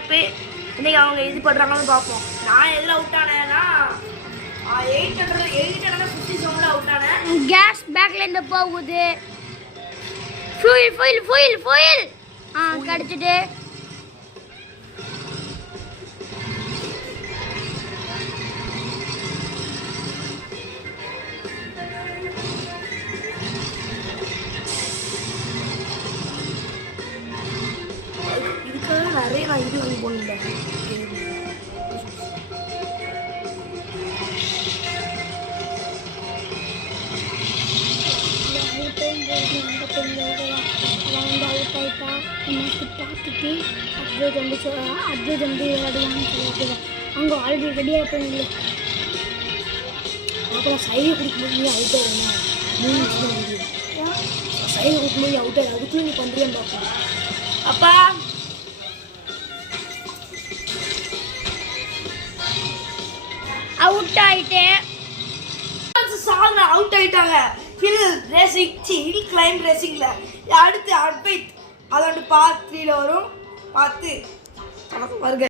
Gap இன்னைக்கு அவங்க இது பண்ணுறாங்கன்னு பார்ப்போம். நான் எதில் அவுட் ஆனேன்னா 857 அவுட் ஆனேன். கேஸ் பேக்ல இருந்து போகுது. ஃபுயில் கிடைச்சிட்டு இதுக்காக நிறைய நான் இது வாங்கி போனேன். பார்த்துட்டு அப்டேட் வந்து விளையாடுவான்னு சொல்லிட்டு அவங்க ஆல்ரெடி ரெடியாக இருப்பாங்க. அப்புறம் சைடு கொடுக்கும்போது அவுட் ஆகணும். 3 நிமிஷம் முடியும். சைடு கொடுக்கும்போது அவுட் ஆகும். அதுக்குள்ளே நீ பண்ணுறியான்னு பார்ப்போம். அப்பா அவுட் ஆயிட்டேன். அவுட் ஆயிட்டாங்க. ஹில் கிளைம் ரேசிங்ல அடுத்து அட்வைட் அதோட பார்ட் 3ல வரும். பார்த்து வருக.